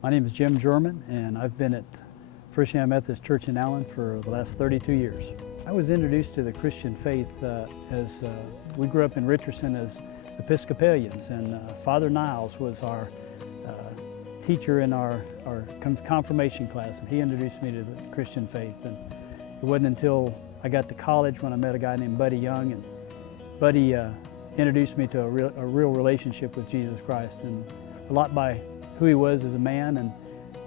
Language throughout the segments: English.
My name is Jim German, and I've been at First United Methodist Church in Allen for the last 32 years. I was introduced to the Christian faith as we grew up in Richardson as Episcopalians, and Father Niles was our teacher in our confirmation class, and he introduced me to the Christian faith. And it wasn't until I got to college when I met a guy named Buddy Young, and Buddy introduced me to a real relationship with Jesus Christ, and a lot by who he was as a man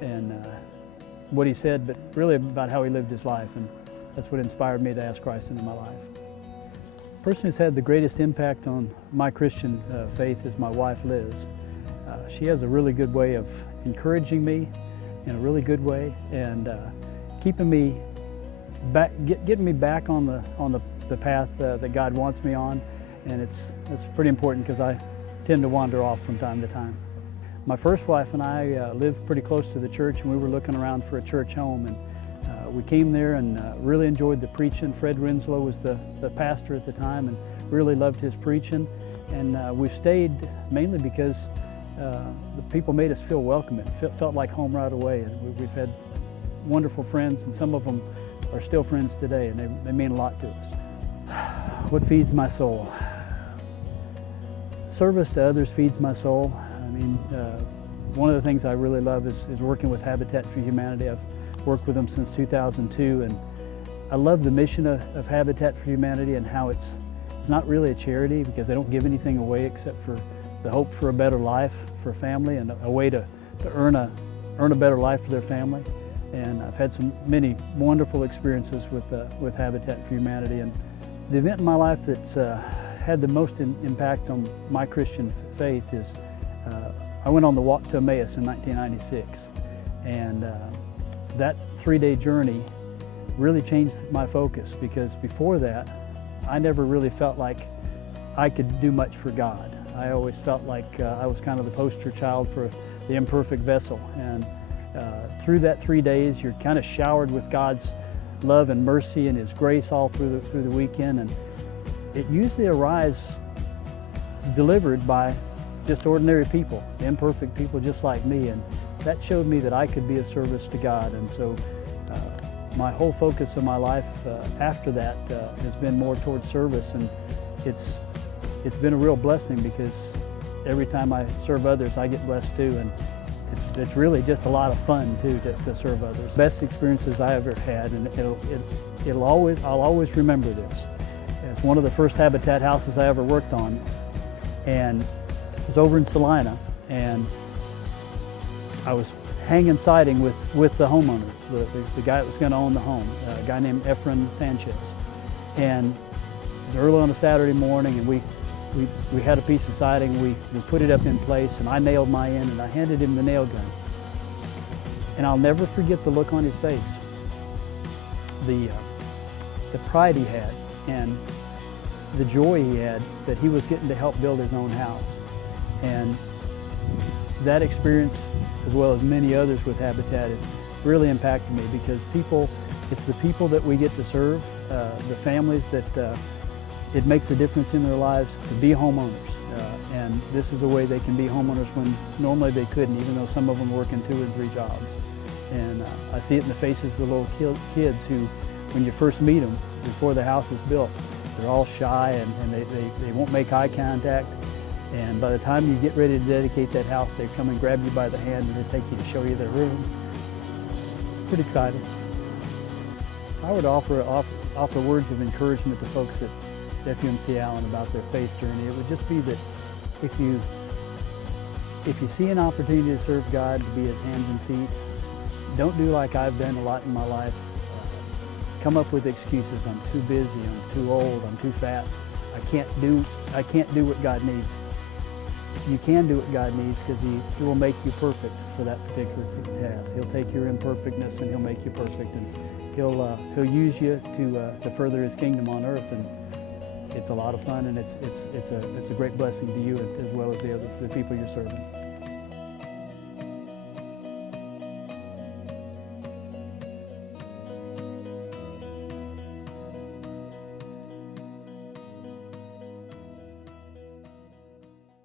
and what he said, but really about how he lived his life, and that's what inspired me to ask Christ into my life. The person who's had the greatest impact on my Christian faith is my wife, Liz. She has a really good way of encouraging me in a really good way, and keeping me back, getting me back on the path that God wants me on, and it's pretty important because I tend to wander off from time to time. My first wife and I lived pretty close to the church, and we were looking around for a church home, and we came there and really enjoyed the preaching. Fred Winslow was the pastor at the time, and really loved his preaching. And we've stayed mainly because the people made us feel welcome. It felt like home right away, and we've had wonderful friends, and some of them are still friends today, and they mean a lot to us. What feeds my soul? Service to others feeds my soul. I mean, one of the things I really love is working with Habitat for Humanity. I've worked with them since 2002, and I love the mission of Habitat for Humanity and how it's not really a charity because they don't give anything away except for the hope for a better life for a family and a way to earn a better life for their family. And I've had many wonderful experiences with Habitat for Humanity. And the event in my life that's had the most impact on my Christian faith is I went on the walk to Emmaus in 1996, and that 3-day journey really changed my focus, because before that I never really felt like I could do much for God. I always felt like I was kind of the poster child for the imperfect vessel, and through that 3 days you're kind of showered with God's love and mercy and His grace all through the weekend, and it usually arrives delivered by just ordinary people, imperfect people just like me, and that showed me that I could be of service to God. And so my whole focus of my life after that has been more towards service, and it's been a real blessing because every time I serve others I get blessed too, and it's really just a lot of fun too to serve others. Best experiences I ever had, and I'll always remember this. It's one of the first Habitat houses I ever worked on, and it was over in Salina, and I was hanging siding with the homeowner, the guy that was going to own the home, a guy named Efren Sanchez. And it was early on a Saturday morning, and we had a piece of siding, we put it up in place, and I nailed my end, and I handed him the nail gun. And I'll never forget the look on his face, the pride he had, and the joy he had that he was getting to help build his own house. And that experience, as well as many others with Habitat, has really impacted me, because it's the people that we get to serve, the families that it makes a difference in their lives to be homeowners. And this is a way they can be homeowners when normally they couldn't, even though some of them are working 2 and 3 jobs. And I see it in the faces of the little kids who, when you first meet them, before the house is built, they're all shy and they won't make eye contact. And by the time you get ready to dedicate that house, they come and grab you by the hand and they take you to show you their room. It's pretty exciting. I would offer words of encouragement to folks at FUMC Allen about their faith journey. It would just be that if you see an opportunity to serve God, to be His hands and feet, don't do like I've done a lot in my life. Come up with excuses. I'm too busy, I'm too old, I'm too fat. I can't do what God needs. You can do what God needs, because He will make you perfect for that particular task. He'll take your imperfectness and He'll make you perfect, and He'll use you to further His kingdom on earth. And it's a lot of fun, and it's a great blessing to you as well as the people you're serving.